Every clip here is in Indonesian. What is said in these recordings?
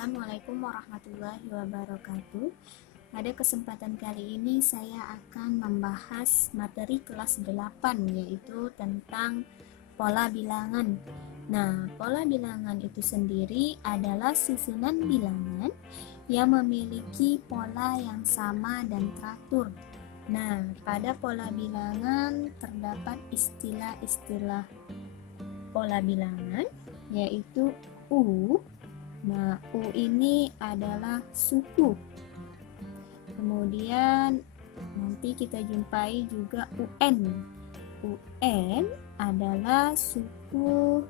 Assalamualaikum warahmatullahi wabarakatuh. Pada kesempatan kali ini saya akan membahas materi kelas 8, yaitu tentang pola bilangan. Nah, pola bilangan itu sendiri adalah susunan bilangan yang memiliki pola yang sama dan teratur. Nah, pada pola bilangan terdapat istilah-istilah pola bilangan, yaitu U. Nah, U ini adalah suku. Kemudian nanti kita jumpai juga UN. UN adalah suku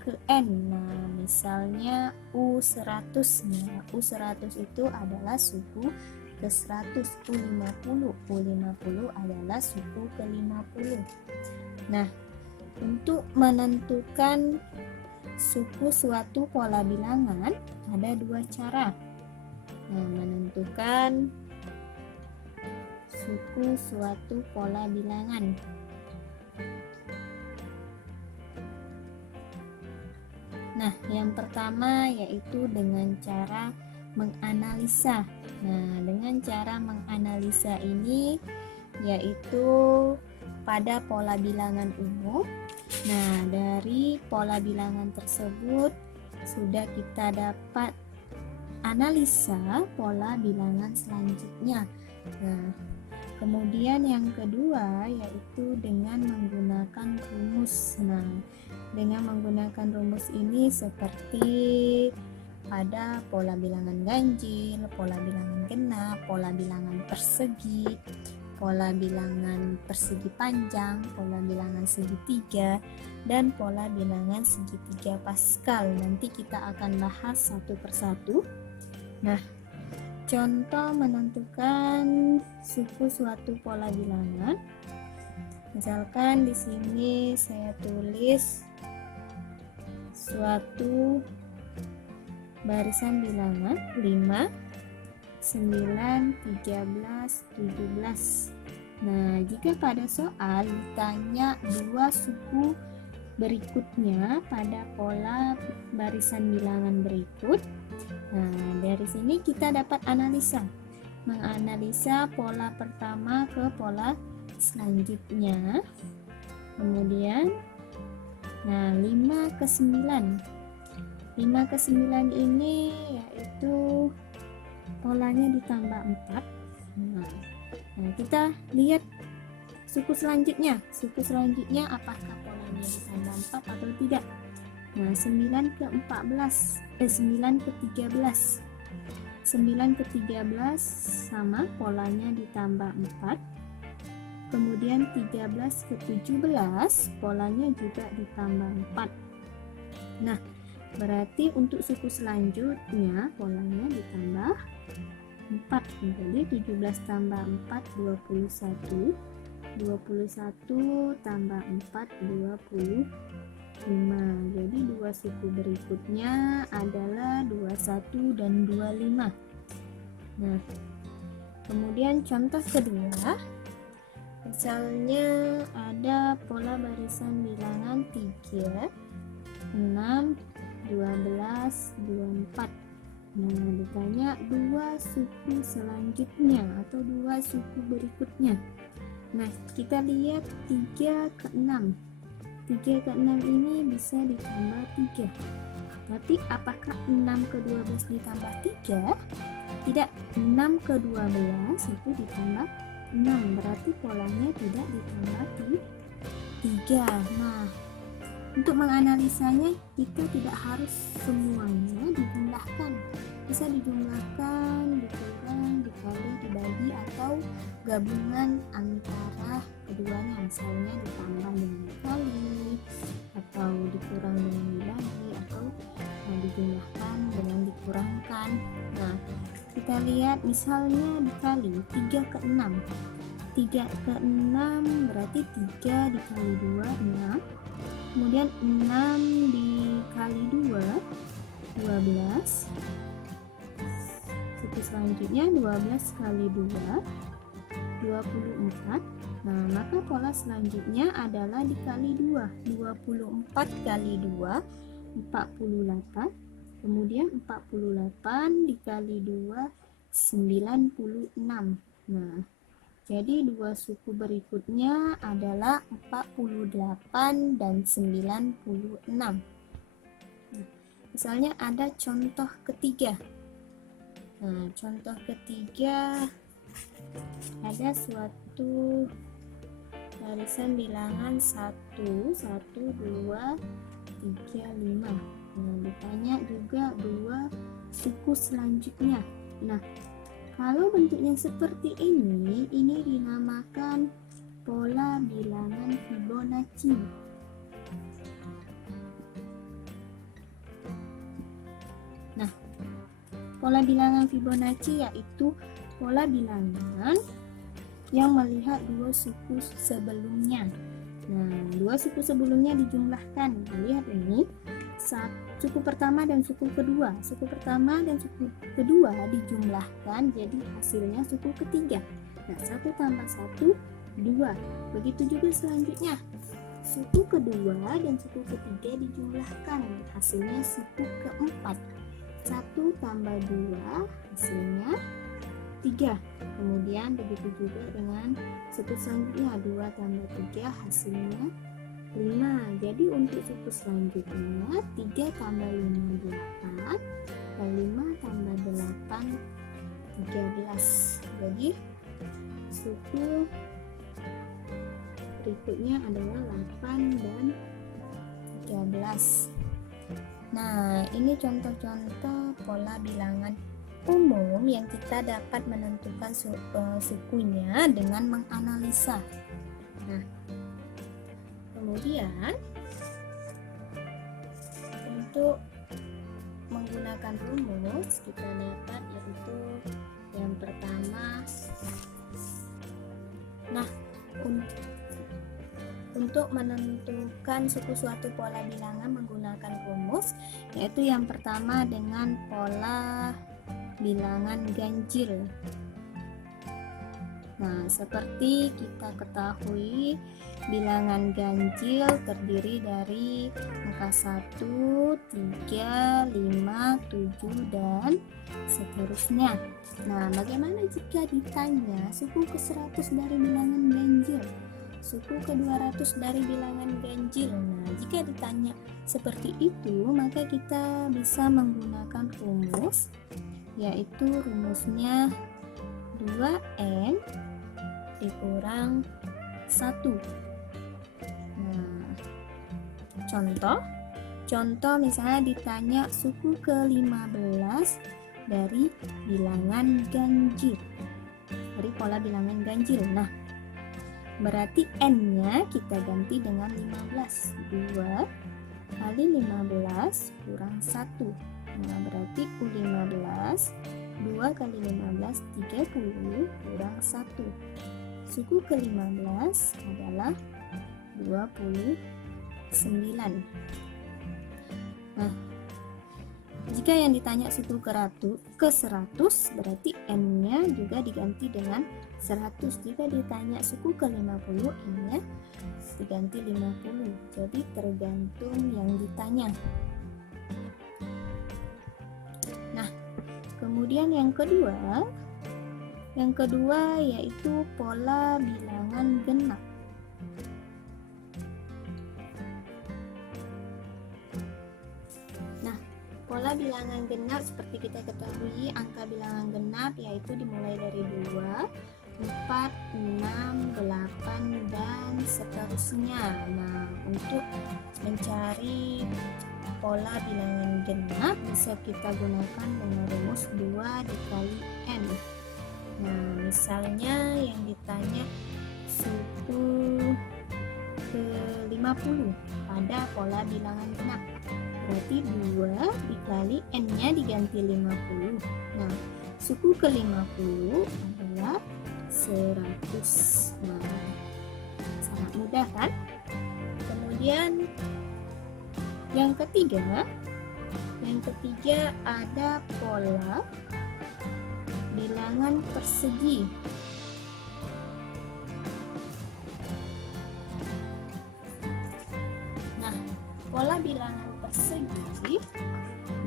ke N. Nah, misalnya U100. Nah, U100 itu adalah suku ke 100. U50. U50 adalah suku ke 50. Nah, untuk menentukan suku suatu pola bilangan ada dua cara. Nah, menentukan suku suatu pola bilangan. Nah, yang pertama yaitu dengan cara menganalisa. Nah, dengan cara menganalisa ini yaitu pada pola bilangan umum. Nah, dari pola bilangan tersebut sudah kita dapat analisa pola bilangan selanjutnya. Nah, kemudian yang kedua yaitu dengan menggunakan rumus. Nah, dengan menggunakan rumus ini seperti pada pola bilangan ganjil, pola bilangan genap, pola bilangan persegi, pola bilangan persegi panjang, pola bilangan segitiga, dan pola bilangan segitiga Pascal. Nanti kita akan bahas satu persatu. Nah, contoh menentukan suku suatu pola bilangan. Misalkan di sini saya tulis suatu barisan bilangan 5, 9, 13, 17. Nah, jika pada soal ditanya dua suku berikutnya pada pola barisan bilangan berikut, nah dari sini kita dapat menganalisa pola pertama ke pola selanjutnya. Kemudian, nah 5 ke 9. 5 ke 9 ini yaitu polanya ditambah 4. Nah, kita lihat suku selanjutnya. Suku selanjutnya apakah polanya ditambah 4 atau tidak. Nah, 9 ke 14, 9 ke 13. 9 ke 13 sama, polanya ditambah 4. Kemudian 13 ke 17 polanya juga ditambah 4. Nah, berarti untuk suku selanjutnya polanya ditambah 4. Jadi 17 tambah 4 21. 21 tambah 4 25. Jadi dua suku berikutnya adalah 21 dan 25. Nah, kemudian contoh kedua, misalnya ada pola barisan bilangan 3, 6, 12, 24. Nah, ditanya dua suku selanjutnya atau dua suku berikutnya. Nah, kita lihat 3 ke 6. 3 ke 6 ini bisa ditambah 3. Tapi apakah 6 ke 12 ditambah 3? Tidak, 6 ke 12 itu ditambah 6. Berarti polanya tidak ditambah 3. Nah, untuk menganalisanya kita tidak harus semuanya dijumlahkan. Bisa dijumlahkan, dikurang, dikali, dibagi, atau gabungan antara keduanya. Misalnya ditambah dengan dikali, atau dikurang dengan dibagi, atau dijumlahkan dengan dikurangkan. Nah, kita lihat misalnya dikali 3 ke 6. 3 ke 6 berarti 3 dikali 2, 6. Kemudian 6 dikali 2, 12. Suku selanjutnya 12 kali 2, 24. Nah, maka pola selanjutnya adalah dikali 2. 24 kali 2, 48. Kemudian 48 dikali 2, 96. Nah, jadi dua suku berikutnya adalah 48 dan 96. Nah, misalnya ada contoh ketiga. Nah, contoh ketiga ada suatu barisan bilangan 1, 1, 2, 3, 5. Nah, ditanya juga dua suku selanjutnya. Nah, kalau bentuknya seperti ini dinamakan pola bilangan Fibonacci. Nah, pola bilangan Fibonacci yaitu pola bilangan yang melihat dua suku sebelumnya. Nah, dua suku sebelumnya dijumlahkan. Lihat ini, suku pertama dan suku kedua. Suku pertama dan suku kedua dijumlahkan jadi hasilnya suku ketiga. Nah, 1 tambah 1, 2. Begitu juga selanjutnya. Suku kedua dan suku ketiga dijumlahkan, hasilnya suku keempat. 1 tambah 2 hasilnya 3. Kemudian begitu juga dengan suku selanjutnya, 2 tambah 3 hasilnya 5. Jadi untuk suku selanjutnya 3 tambah 5 8 dan 5 tambah 8 13. Jadi suku berikutnya adalah 8 dan 13. Nah, ini contoh-contoh pola bilangan umum yang kita dapat menentukan sukunya dengan menganalisa. Nah, kemudian untuk menggunakan rumus kita dapat yaitu yang pertama. Nah, untuk menentukan suku suatu pola bilangan menggunakan rumus, yaitu yang pertama dengan pola bilangan ganjil. Nah, seperti kita ketahui, bilangan ganjil terdiri dari angka 1, 3, 5, 7, dan seterusnya. Nah, bagaimana jika ditanya suku ke-100 dari bilangan ganjil? Suku ke-200 dari bilangan ganjil. Nah, jika ditanya seperti itu, maka kita bisa menggunakan rumus, yaitu rumusnya 2n dikurang 1. Nah, contoh misalnya ditanya suku ke-15 dari bilangan ganjil, dari pola bilangan ganjil. Nah, berarti n-nya kita ganti dengan 15. 2 kali 15 kurang 1. Nah, berarti U15, 2 kali 15, 30 kurang 1. Suku ke-15 adalah 29. Nah, jika yang ditanya suku ke-100, berarti n-nya juga diganti dengan 100. Jika ditanya suku ke-50, n-nya diganti 50. Jadi tergantung yang ditanya. Nah, kemudian yang kedua yaitu pola bilangan genap. Nah, pola bilangan genap seperti kita ketahui, angka bilangan genap yaitu dimulai dari 2, 4, 6, 8, dan seterusnya. Nah, untuk mencari pola bilangan genap bisa kita gunakan dengan rumus 2 dikali n. Nah, misalnya yang ditanya suku ke-50 pada pola bilangan genap, berarti 2 dikali n-nya diganti 50. Nah, suku ke-50 adalah 100. Nah, sangat mudah kan? Kemudian yang ketiga ada pola bilangan persegi. Nah, pola bilangan persegi,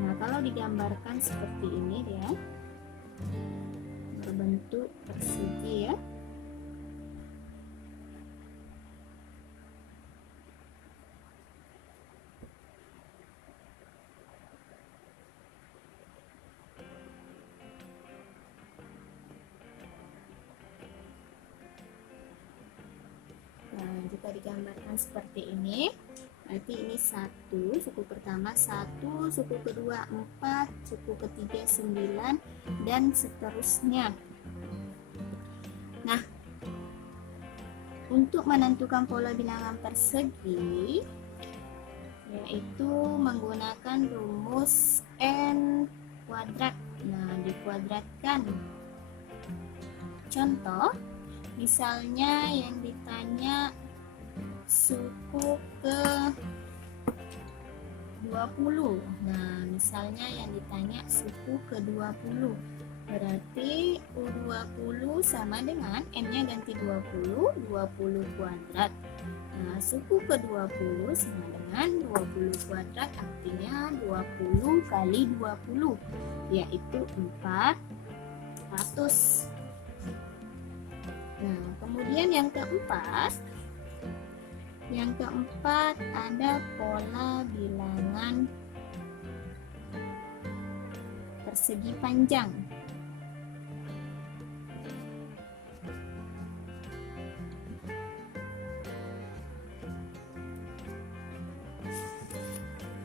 Nah, kalau digambarkan seperti ini dia berbentuk persegi ya. Nah, jika digambarkan seperti ini, berarti ini 1, suku pertama 1, suku kedua 4, suku ketiga 9, dan seterusnya. Nah, untuk menentukan pola bilangan persegi, yaitu menggunakan rumus n kuadrat. Nah, dikuadratkan. Contoh, misalnya yang ditanya suku ke 20. Nah, misalnya yang ditanya suku ke 20. Berarti U20 sama dengan N-nya ganti 20, 20 kuadrat. Nah, suku ke 20 sama dengan 20 kuadrat, artinya 20 kali 20, yaitu 400. Nah, kemudian yang keempat ada pola bilangan persegi panjang.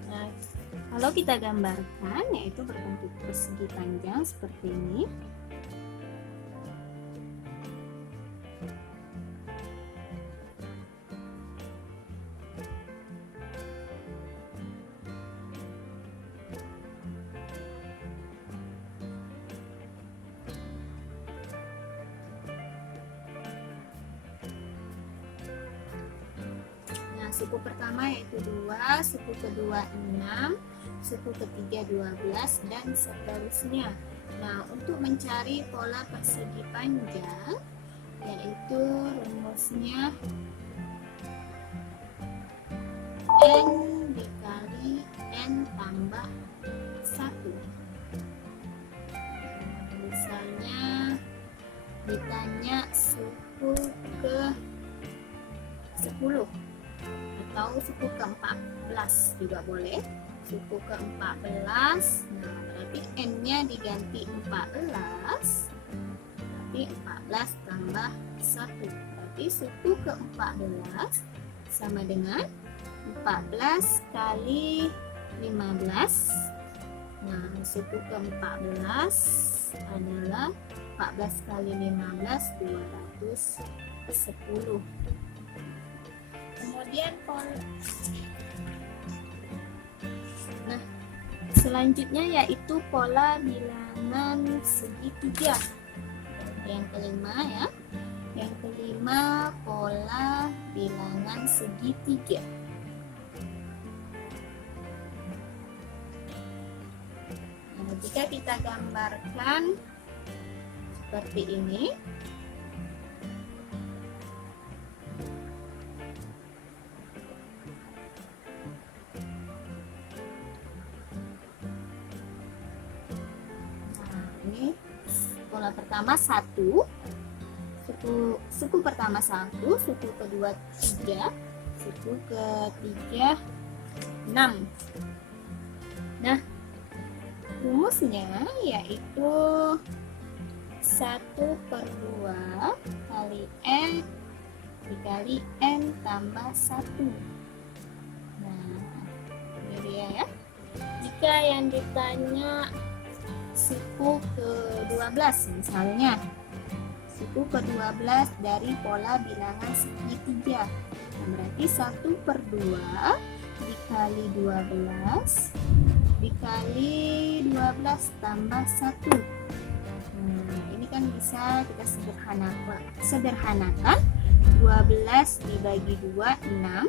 Nah, kalau kita gambarkan, yaitu berbentuk persegi panjang seperti ini. Suku pertama yaitu 2, suku kedua 6, suku ketiga 12, dan seterusnya. Nah, untuk mencari pola persegi panjang, yaitu rumusnya N dikali N tambah 1. Misalnya ditanya suku ke 10 atau suku ke-14 juga boleh. Suku ke-14, nah berarti N-nya diganti 14, berarti 14 tambah 1, berarti suku ke-14 sama dengan 14 kali 15. Nah, suku ke-14 adalah 14 kali 15, 210. Kemudian selanjutnya yaitu pola bilangan segitiga. Yang kelima ya. Yang kelima, pola bilangan segitiga. Nah, jika kita gambarkan seperti ini, pola pertama 1, suku pertama 1, suku kedua 3, suku ketiga 6. Nah, rumusnya yaitu 1/2 kali N dikali N tambah 1. Nah, ini dia ya. Jika yang ditanya suku ke-12, misalnya suku ke-12 dari pola bilangan segitiga, nah, berarti 1/2 dikali 12 dikali 12 tambah 1. Nah, ini kan bisa kita sederhanakan. 12 dibagi 2, 6,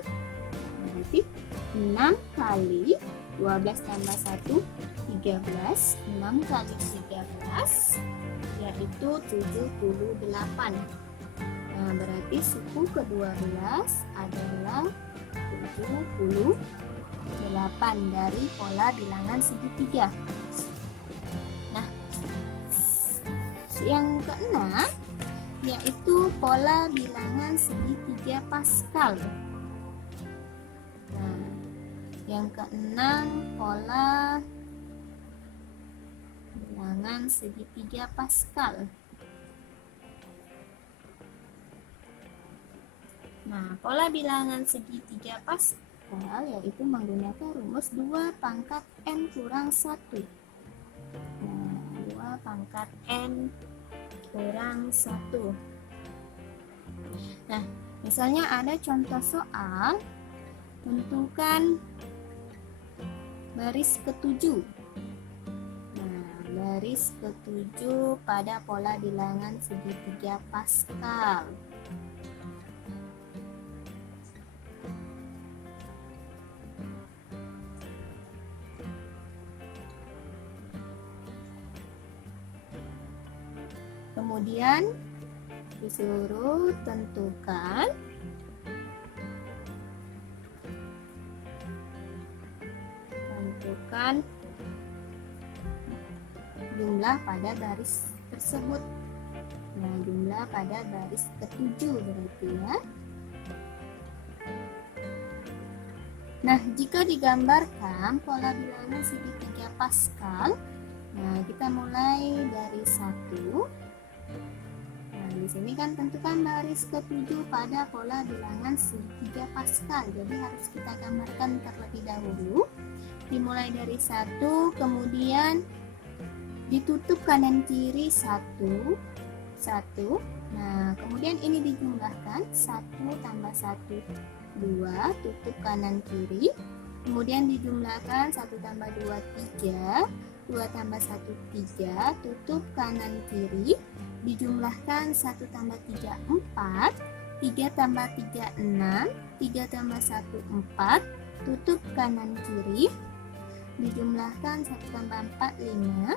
berarti 6 kali 12 tambah 1, 13, 6 kali 13, yaitu 78. Nah, berarti suku ke-12 adalah 78. 8 dari pola bilangan segitiga. Nah, yang keenam yaitu pola bilangan segitiga Pascal. Nah, yang keenam pola bilangan segitiga Pascal. Nah, pola bilangan segitiga Pascal yaitu menggunakan rumus 2 pangkat n kurang 1. Nah, 2 pangkat n kurang 1. Nah, misalnya ada contoh soal, tentukan baris ketujuh. Nah, baris ketujuh pada pola bilangan segitiga Pascal. Kemudian disuruh tentukan jumlah pada baris tersebut. Nah, jumlah pada baris ketujuh berarti ya. Nah, jika digambarkan pola bilangan segitiga Pascal, nah kita mulai dari 1. Nah, di sini kan tentukan baris ketujuh pada pola bilangan segitiga Pascal. Jadi harus kita gambarkan terlebih dahulu. Dimulai dari 1, kemudian ditutup kanan kiri 1. Nah, kemudian ini dijumlahkan 1 tambah 1 2, tutup kanan kiri, kemudian dijumlahkan 1 tambah 2 3, 2 tambah 1 3, tutup kanan kiri, dijumlahkan 1 tambah 3 4, 3 tambah 3 6, 3 tambah 1 4, tutup kanan kiri, dijumlahkan 1 tambah 4 5,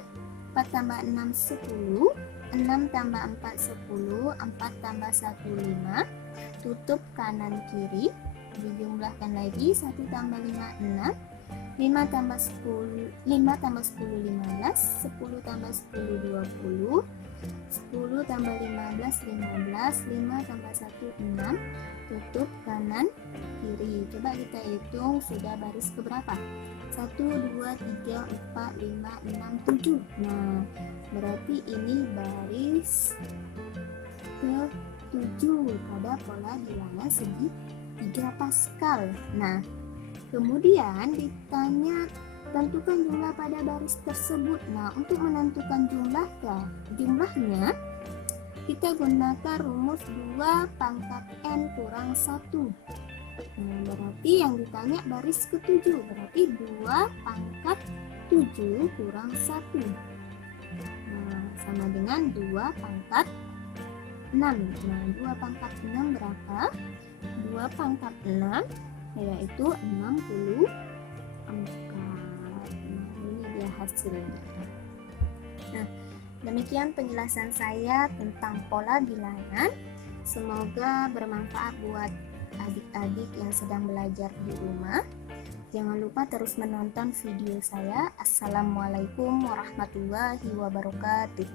4 tambah 6 10, 6 tambah 4 10, 4 tambah 1 5, tutup kanan kiri, dijumlahkan lagi 1 tambah 5 6, 5 tambah 10 5 tambah 10 15, 10 tambah 10 20, 10 tambah 15 15, 5 tambah 1 6, tutup kanan kiri. Coba kita hitung sudah baris keberapa? 1 2 3 4 5 6 7. Nah, berarti ini baris ke-7 pada pola bilangan segitiga Pascal. Nah, kemudian ditanya tentukan jumlah pada baris tersebut. Nah, untuk menentukan jumlahnya kita gunakan rumus 2 pangkat n kurang 1. Nah, berarti yang ditanya baris ke-7, berarti 2 pangkat 7 kurang 1. Nah, sama dengan 2 pangkat 6. Nah, 2 pangkat 6 berapa? 2 pangkat 6 yaitu 64. Nah, ini dia hasilnya. Nah, demikian penjelasan saya tentang pola bilangan. Semoga bermanfaat buat adik-adik yang sedang belajar di rumah. Jangan lupa terus menonton video saya. Assalamualaikum warahmatullahi wabarakatuh.